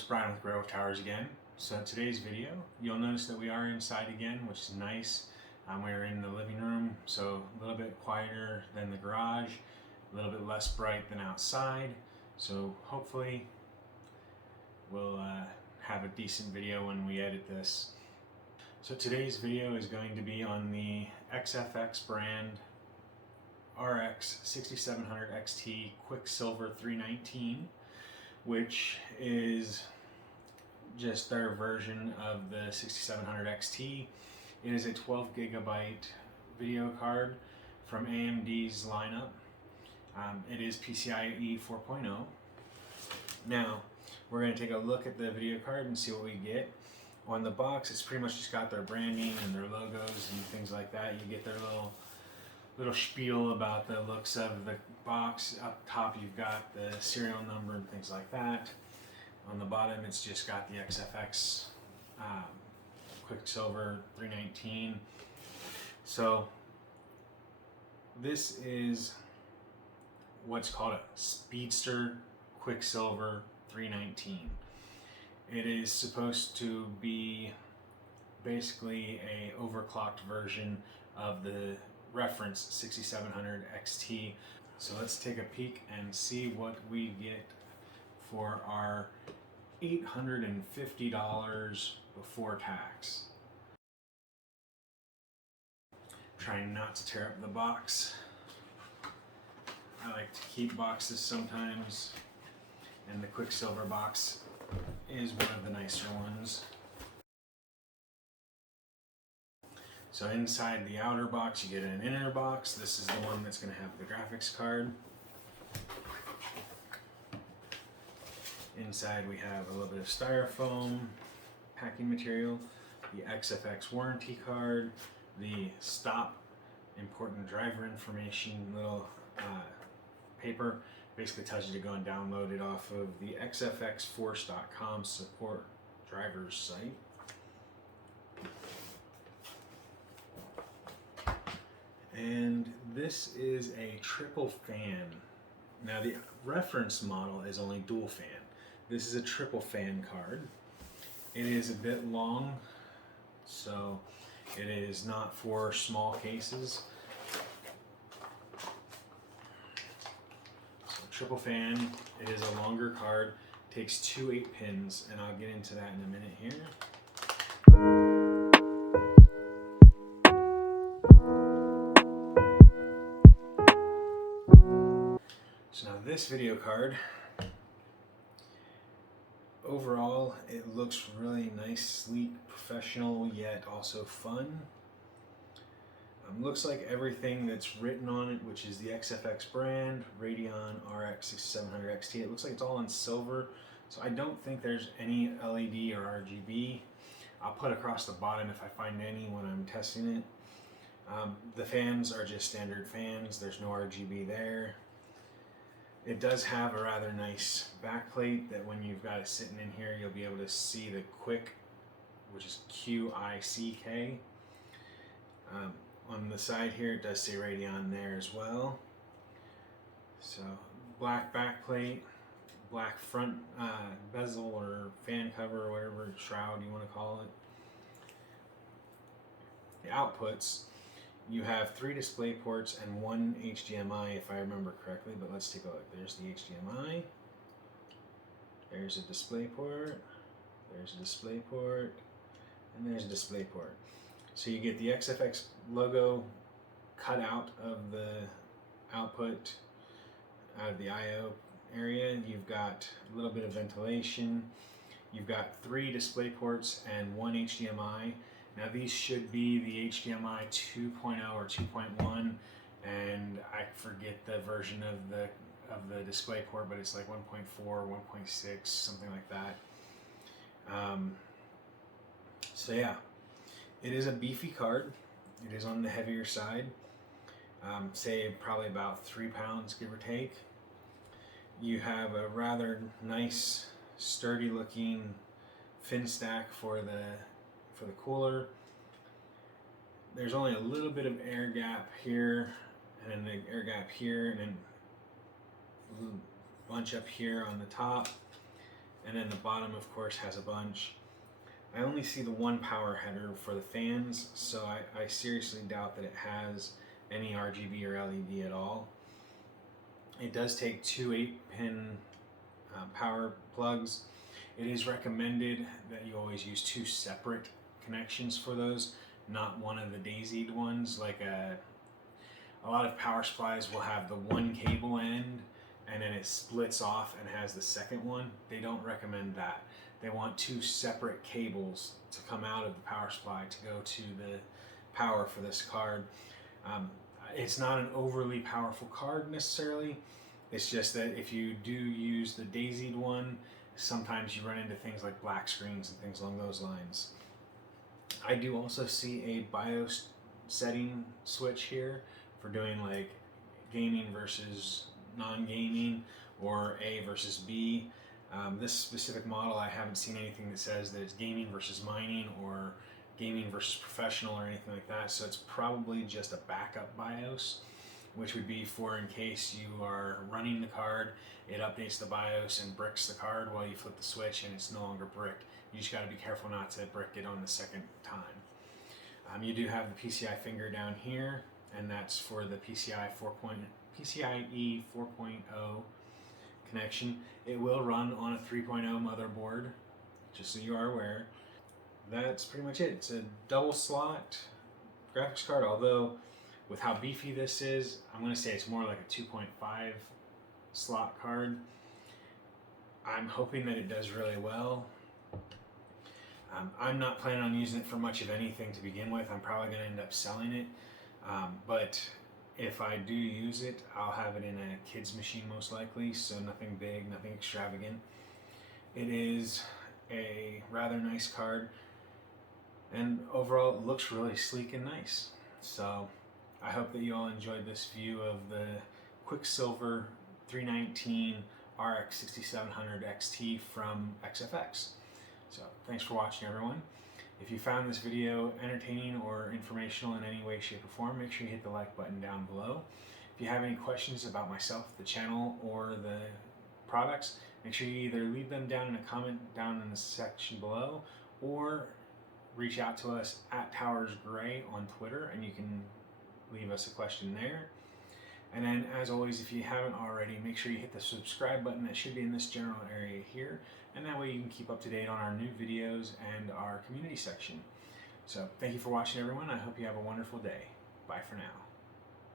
it's Brian with GreyWolf Towers again. So in today's video, you'll notice that we are inside again, which is nice. We're in the living room, so a little bit quieter than the garage, a little bit less bright than outside. So hopefully we'll have a decent video when we edit this. So today's video is going to be on the XFX brand RX 6700 XT Quicksilver 319, which is just their version of the 6700 XT. It is a 12 gigabyte video card from AMD's lineup. It is PCIe 4.0. Now, we're going to take a look at the video card and see what we get. On the box, it's pretty much just got their branding and their logos and things like that. You get their little spiel about the looks of the box. Up top, you've got the serial number and things like that. On the bottom, it's just got the XFX Quicksilver 319. So this is what's called a Speedster Quicksilver 319. It is supposed to be basically a overclocked version of the reference 6700 XT. So let's take a peek and see what we get for our $850 before tax. Trying not to tear up the box. I like to keep boxes sometimes, and the Quicksilver box is one of the nicer ones. So inside the outer box, you get an inner box. This is the one that's going to have the graphics card. Inside we have a little bit of styrofoam packing material, the XFX warranty card, the stop important driver information little paper. Basically tells you to go and download it off of the XFXforce.com support drivers site. And this is a triple fan. Now the reference model is only dual fan. This is a triple fan card. It is a bit long, so it is not for small cases. So triple fan, it is a longer card, takes two 8-pins, and I'll get into that in a minute here. So now this video card, overall, it looks really nice, sleek, professional, yet also fun. Looks like everything that's written on it, which is the XFX brand, Radeon RX 6700 XT, it looks like it's all in silver. So I don't think there's any LED or RGB. I'll put across the bottom if I find any when I'm testing it. The fans are just standard fans. There's no RGB there. It does have a rather nice backplate that when you've got it sitting in here, you'll be able to see the Qick, which is Qick. On the side here, it does say Radeon there as well. So black backplate, black front bezel or fan cover or whatever shroud you want to call it. The outputs, you have 3 display ports and 1 HDMI if I remember correctly, but let's take a look. There's the HDMI, there's a display port, there's a display port, and there's a display port. So you get the XFX logo cut out of the output, out of the I/O area. You've got a little bit of ventilation. You've got 3 display ports and 1 HDMI. Now these should be the HDMI 2.0 or 2.1, and I forget the version of the display port, but it's like 1.4, 1.6, something like that. So yeah, it is a beefy card. It is on the heavier side. Say probably about 3 pounds, give or take. You have a rather nice, sturdy looking fin stack for the cooler. There's only a little bit of air gap here, and then the air gap here, and then a little bunch up here on the top. and then the bottom of course has a bunch. I only see the one power header for the fans, so I seriously doubt that it has any RGB or LED at all. It does take two 8-pin power plugs. It is recommended that you always use two separate connections for those, not one of the daisied ones. Like a lot of power supplies will have the one cable end and then it splits off and has the second one. They don't recommend that. They want two separate cables to come out of the power supply to go to the power for this card. It's not an overly powerful card necessarily. It's just that if you do use the daisied one, sometimes you run into things like black screens and things along those lines. I do also see a BIOS setting switch here for doing like gaming versus non-gaming or A versus B. This specific model, I haven't seen anything that says that it's gaming versus mining or gaming versus professional or anything like that, so it's probably just a backup BIOS, which would be for in case you are running the card, it updates the BIOS and bricks the card while you flip the switch and it's no longer bricked. You just got to be careful not to brick it on the second time. You do have the PCI finger down here, and that's for the PCIe 4.0 connection. It will run on a 3.0 motherboard, just so you are aware. That's pretty much it. It's a double slot graphics card, although with how beefy this is, I'm going to say it's more like a 2.5 slot card. I'm hoping that it does really well. I'm not planning on using it for much of anything to begin with. I'm probably going to end up selling it, but if I do use it, I'll have it in a kid's machine most likely, so nothing big, nothing extravagant. It is a rather nice card, and overall it looks really sleek and nice. So I hope that you all enjoyed this view of the Quicksilver 319 RX 6700 XT from XFX. So thanks for watching, everyone. If you found this video entertaining or informational in any way, shape, or form, make sure you hit the like button down below. If you have any questions about myself, the channel, or the products, make sure you either leave them down in a comment down in the section below, or reach out to us at TowersGrey on Twitter, and you can leave us a question there. And then, as always, if you haven't already, make sure you hit the subscribe button that should be in this general area here, and that way you can keep up to date on our new videos and our community section. So thank you for watching, everyone. I hope you have a wonderful day. Bye for now.